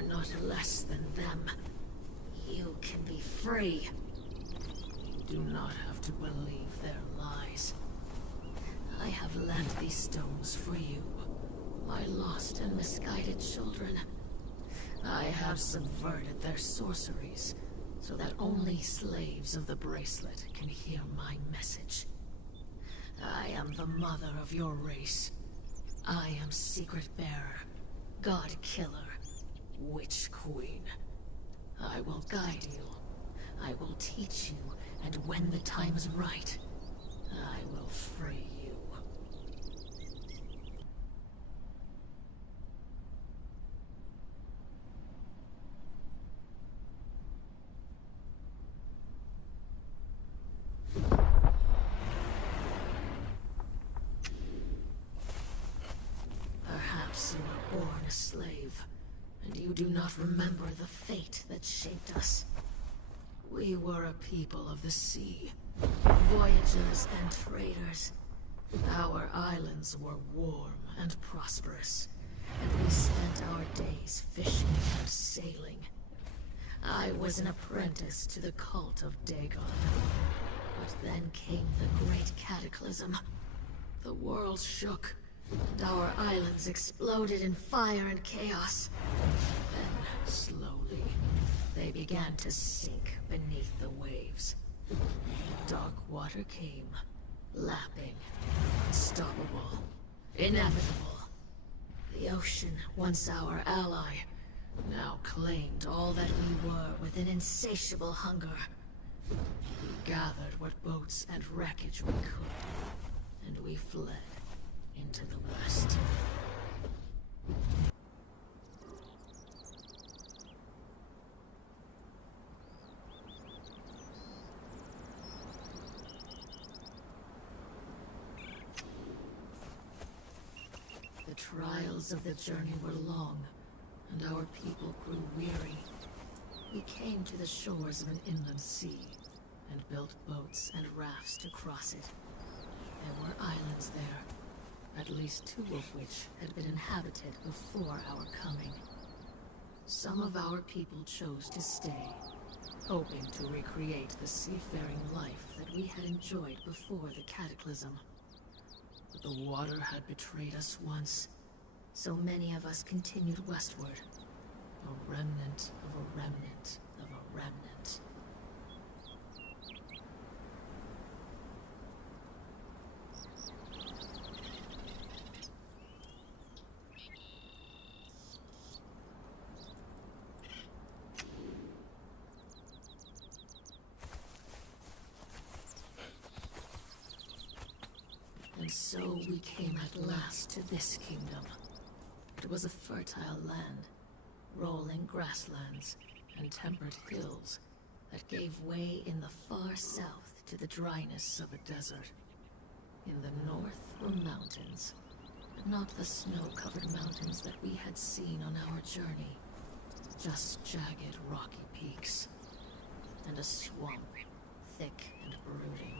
are not less than them. You can be free. You do not have to believe their lies. I have left these stones for you, my lost and misguided children. I have subverted their sorceries, so that only slaves of the bracelet can hear my message. I am the mother of your race. I am Secret Bearer, God Killer, Witch Queen. I will guide you. I will teach you, and when the time is right, I will free you. Perhaps you were born a slave, and you do not remember the fate that shaped us. We were a people of the sea, voyagers and traders. Our islands were warm and prosperous, and we spent our days fishing and sailing. I was an apprentice to the cult of Dagon. But then came the great cataclysm. The world shook, and our islands exploded in fire and chaos. Then, slowly, they began to sink beneath the waves. The dark water came, lapping, unstoppable, inevitable. The ocean, once our ally, now claimed all that we were with an insatiable hunger. We gathered what boats and wreckage we could, and we fled into the west. The trials of the journey were long, and our people grew weary. We came to the shores of an inland sea, and built boats and rafts to cross it. There were islands there, at least 2 of which had been inhabited before our coming. Some of our people chose to stay, hoping to recreate the seafaring life that we had enjoyed before the cataclysm. But the water had betrayed us once, so many of us continued westward. A remnant of a remnant of a remnant. And so we came at last to this kingdom. It was a fertile land, rolling grasslands and temperate hills that gave way in the far south to the dryness of a desert. In the north were mountains, but not the snow-covered mountains that we had seen on our journey. Just jagged rocky peaks, and a swamp, thick and brooding,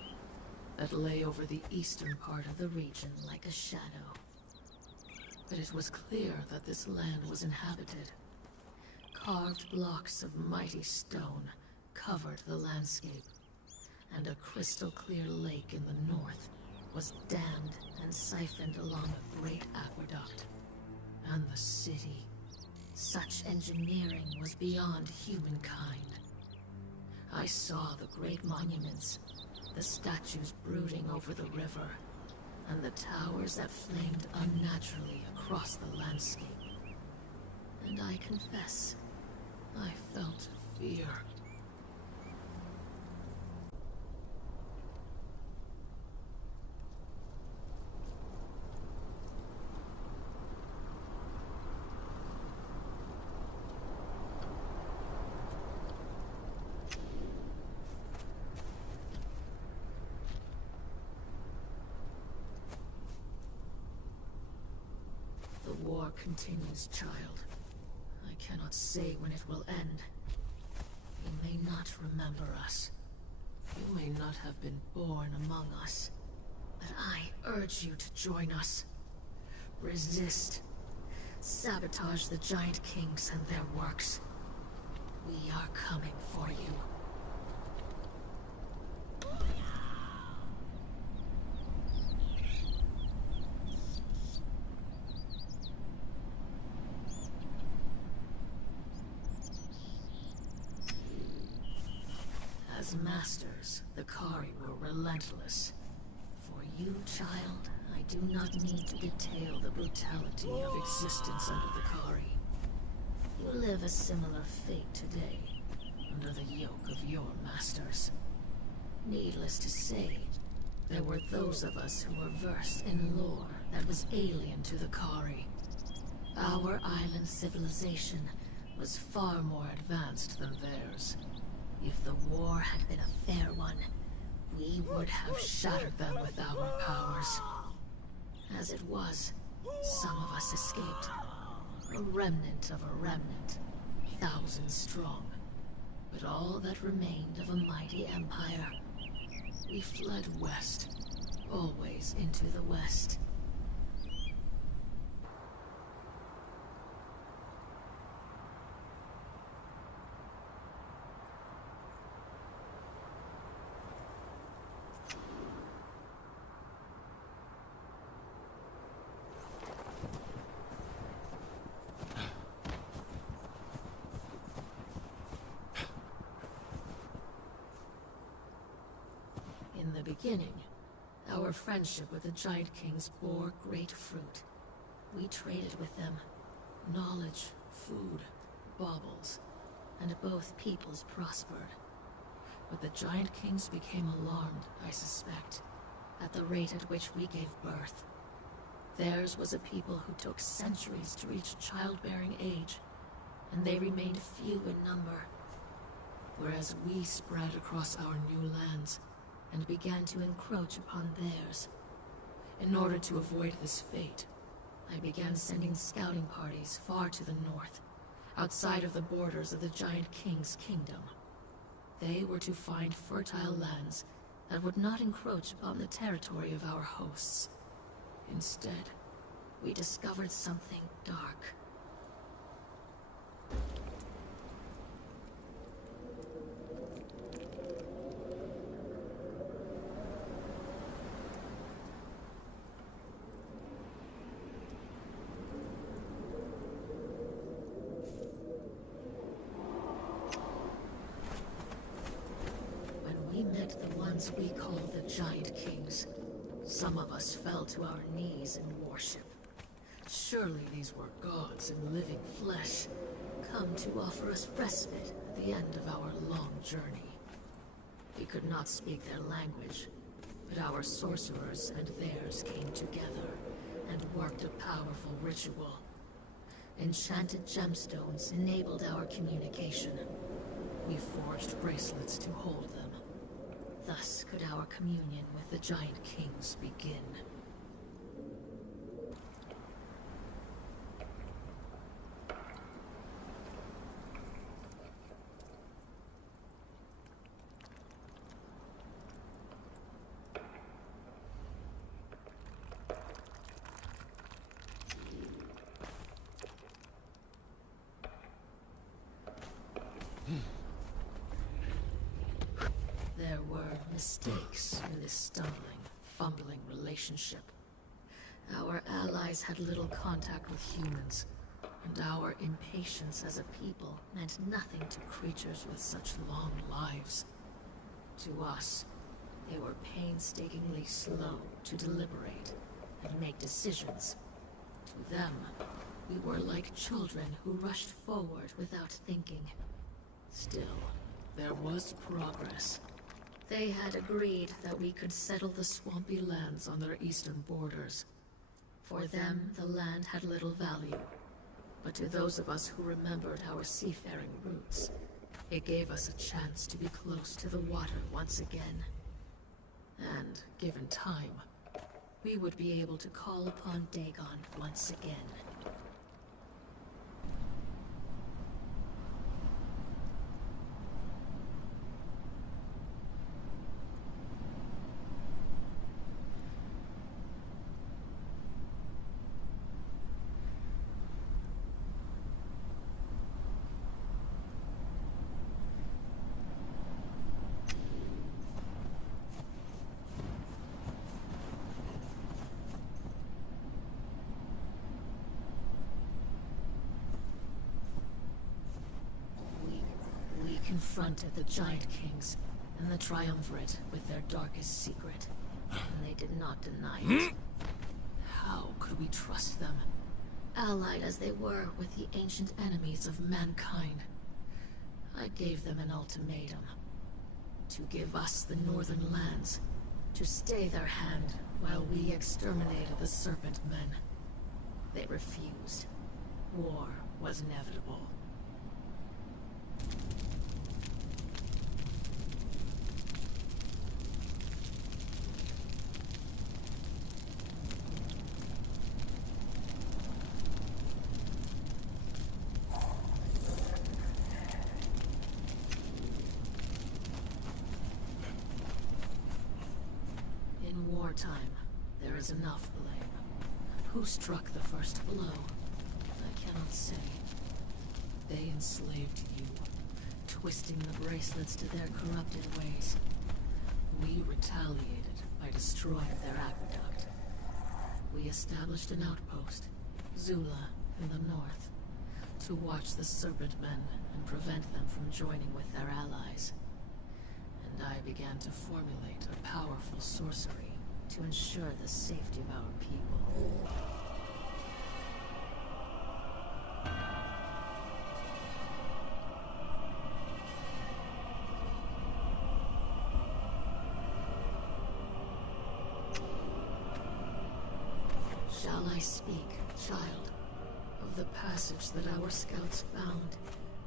that lay over the eastern part of the region like a shadow. But it was clear that this land was inhabited. Carved blocks of mighty stone covered the landscape, and a crystal-clear lake in the north was dammed and siphoned along a great aqueduct. And the city, such engineering was beyond humankind. I saw the great monuments, the statues brooding over the river, and the towers that flamed unnaturally across the landscape. And I confess, I felt fear. The war continues, child. I cannot say when it will end. You may not remember us. You may not have been born among us. But I urge you to join us. Resist. sabotage the Giant Kings and their works. We are coming for you. As masters, the Kari were relentless. For you, child, I do not need to detail the brutality of existence under the Kari. You live a similar fate today, under the yoke of your masters. Needless to say, there were those of us who were versed in lore that was alien to the Kari. Our island civilization was far more advanced than theirs. If the war had been a fair one, we would have shattered them with our powers. As it was, some of us escaped. A remnant of a remnant, thousands strong. But all that remained of a mighty empire. We fled west, always into the west. In the beginning, our friendship with the Giant Kings bore great fruit. We traded with them knowledge, food, baubles, and both peoples prospered. But the Giant Kings became alarmed, I suspect, at the rate at which we gave birth. Theirs was a people who took centuries to reach childbearing age, and they remained few in number. Whereas we spread across our new lands, and began to encroach upon theirs. In order to avoid this fate, I began sending scouting parties far to the north, outside of the borders of the Giant King's kingdom. They were to find fertile lands that would not encroach upon the territory of our hosts. Instead, we discovered something dark. We call the Giant Kings. Some of us fell to our knees in worship. Surely these were gods in living flesh, come to offer us respite at the end of our long journey. We could not speak their language, but our sorcerers and theirs came together and worked a powerful ritual. Enchanted gemstones enabled our communication. We forged bracelets to hold them. Thus could our communion with the Giant Kings begin. There were mistakes in this stumbling, fumbling relationship. Our allies had little contact with humans, and our impatience as a people meant nothing to creatures with such long lives. To us, they were painstakingly slow to deliberate and make decisions. To them, we were like children who rushed forward without thinking. Still, there was progress. They had agreed that we could settle the swampy lands on their eastern borders. For them, the land had little value. But to those of us who remembered our seafaring roots, it gave us a chance to be close to the water once again. And, given time, we would be able to call upon Dagon once again. confronted the Giant Kings and the Triumvirate with their darkest secret, and they did not deny it. How could we trust them? Allied as they were with the ancient enemies of mankind. I gave them an ultimatum. To give us the northern lands, to stay their hand while we exterminated the Serpent Men. They refused. War was inevitable. In wartime, there is enough blame. Who struck the first blow? I cannot say. They enslaved you, twisting the bracelets to their corrupted ways. We retaliated by destroying their aqueduct. We established an outpost, Zula, in the north, to watch the Serpent Men and prevent them from joining with their allies. And I began to formulate a powerful sorcery to ensure the safety of our people. Shall I speak, child, of the passage that our scouts found,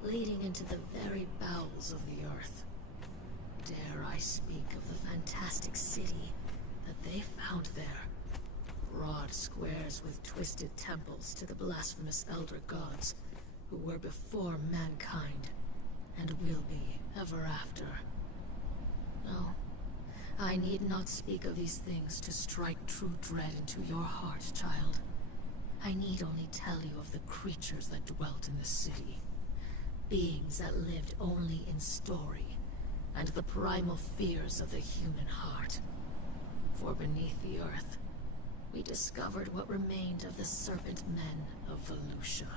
leading into the very bowels of the earth? Dare I speak of the fantastic city that they found there? Broad squares with twisted temples to the blasphemous elder gods, who were before mankind, and will be ever after. No, I need not speak of these things to strike true dread into your heart, child. I need only tell you of the creatures that dwelt in the city. Beings that lived only in story, and the primal fears of the human heart. For beneath the earth, we discovered what remained of the Serpent Men of Volusia.